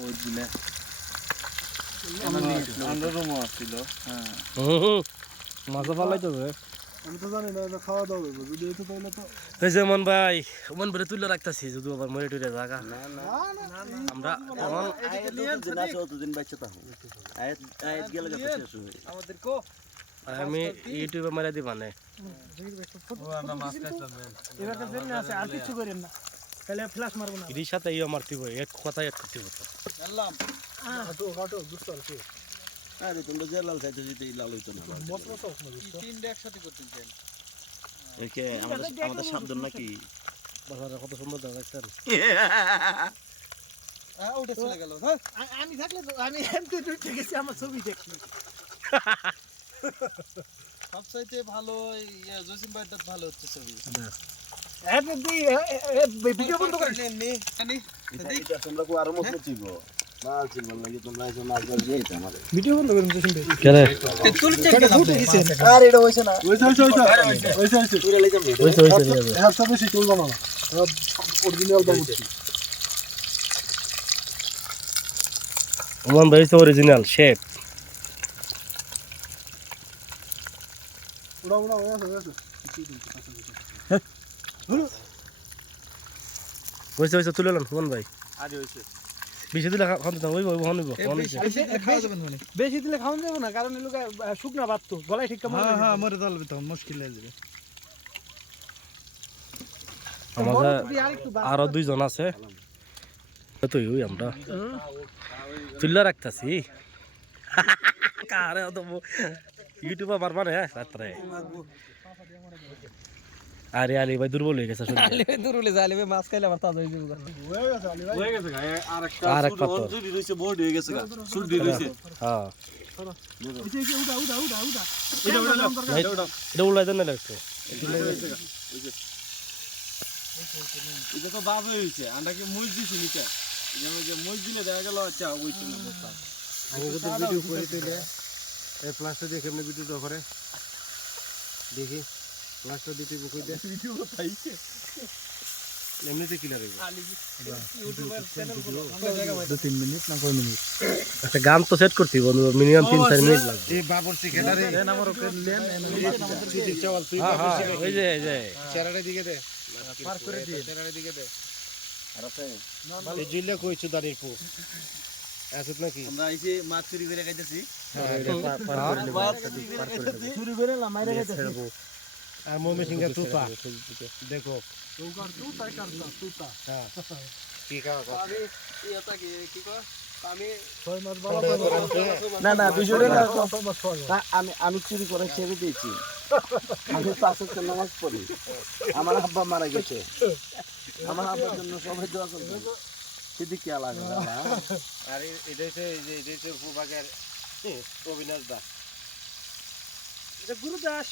ওই দিলে আমরা রুমও আসছিল। হ্যাঁ মাছও পালাইতো আমি তো জানি না খাওয়া দাওয়া করবো যদি এতে তাহলে তো এই যে মন ভাই মন ভরে তুলে রাখতেছি যদি আবার মরে টুরে জায়গা আমরা তখন আমি ইউটিউবে মারা দিবা না আমরা মাছ খাইতাম আর কিছু করেন না তাহলে ফ্ল্যাশ মারবো না এর সাথে ইয়ে মারতে হবে এক কথা এক করতে হবে আল্লাহ কাটো কাটো বুঝতে পারছি আরে তোমরা যে লাল খাইছো যেতে লাল হইতো না মত মত তিনটা একসাথে করতেছেন একে আমাদের সাবধান নাকি বাজারে কত সুন্দর দেখাচ্ছেন হ্যাঁ ওটা চলে গেল আমি থাকলে আমি এমটি উঠে গেছি আমার ছবি দেখি সবচাইতে ভালো জসিম ভাইটা ভালো হচ্ছে ছবি এমনি দি ভিডিও বন্ধ করে এটা তোমরা কো আরো মত চিগো মাল চিগো লাগি তোমরা এসে মাছ ধরে দিয়েছ আমাদের ভিডিও বন্ধ করে জসিম ভাই কেন তুই চেক করে উঠে গেছে আর এটা হইছে না ওইছে তুই লই যাবি হইছে এর সাথে শিখুন না সব অরিজিনাল বাবুছি মন ভাই তো অরিজিনাল শেপ উড়া উড়া ওয়া হইছে হইছে তুলে লন মন ভাই আরে হইছে বেশি দিলে খাওয়া দাও ওই হন হইব খাওয়া যাবেন মানে বেশি দিলে খাওয়া যাবে না কারণ এই লোক শুকনা ভাত তো গলায় ঠিক কেমন হ্যাঁ হ্যাঁ মরে দলবে তখন মুশকিল হয়ে যাবে আমাদের আরো দুইজন আছে তুই ওই আমরা তুলে রাখতাছি কারে তো ইউটিউবে পারবা না রাত্রে আরে আলি ভাই দুর্বল হয়ে গেছে শুনতে আলি দূরলে যাইলে মাছ খাইলে আবার তাজা হয়ে যাবে হয়ে গেছে আরেকটা আরেক পাত্র। জুড়ি রইছে বড় হয়ে গেছে সুর দি রইছে হ্যাঁ উড়া উড়া উড়া উড়া এটা উল্লাই দেন না লাগছে এটা তো বাবা হইছে আমরা কি মুজ দিছি নিচে যেমন যে মুজ দিলে দেখা গেল আচ্ছা হইছে না বস্তা আমি তো ভিডিও করে তুইলে এই প্লাস্টার দিয়ে কেমনে ভিডিওটা করে দেখি প্লাস্টার দিতে কই দে ভিডিও পাইছে এমনিতে ক্লিয়ার হইব ইউটিউবার চ্যানেল গুলো 2-3 মিনিট না 4 মিনিট একটা গান তো সেট করতে বন্ধু মিনিমাম 3-4 মিনিট লাগবে এই বাবুর সেক্রেটারি এই নাম্বার ওকে লেন হ্যাঁ হ্যাঁ এই যে চেরারের দিকে দে পার করে দিয়ে চেরারের দিকে দে আর আছে এই জিল্লা কইছো দাঁড়িয়ে পো আসত নাকি আমরা আইছি মাছ চুরি করে খাইতেছি চুরি করে না মাইরে গেছে আর মমি সিংহ তুতা দেখো তুতা তুতা হ্যাঁ কি খাওয়া আমি এটা কি কয় আমি 6 মাস বাবা না না বিষয়টা না আমি চুরি করে ছেড়ে দিয়েছি আমি 5 ওয়াক্ত নামাজ পড়ি আমার আব্বা মারা গেছে আমার আব্বার জন্য সবাই দোয়া করবেন সেদিক কি আলাদা না আরে এটা হচ্ছে ভূভাগের অবিনাশ দাস এটা গুরুদাস